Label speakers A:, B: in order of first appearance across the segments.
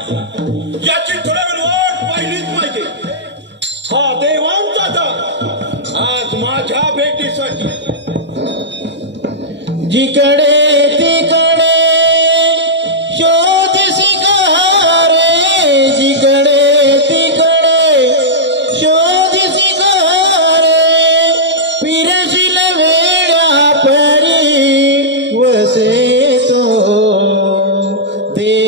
A: याची थोड्या वेळ वाट पाहिलीच पाहिजे हा देवांचा दान आज माझ्या भेटीसाठी.
B: जिकडे तिकडे शोध शिकारे जिकडे तिकडे शोध शिकारे फिरशील वेळा परी वसे तो देव.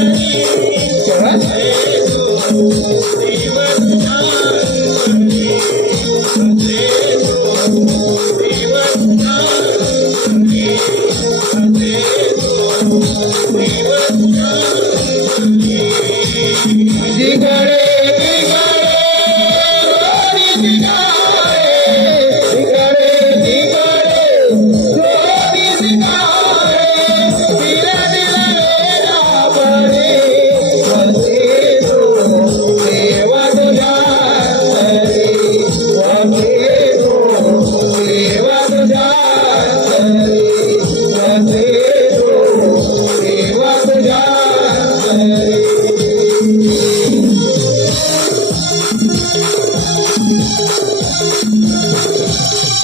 A: Alright?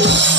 A: Bye.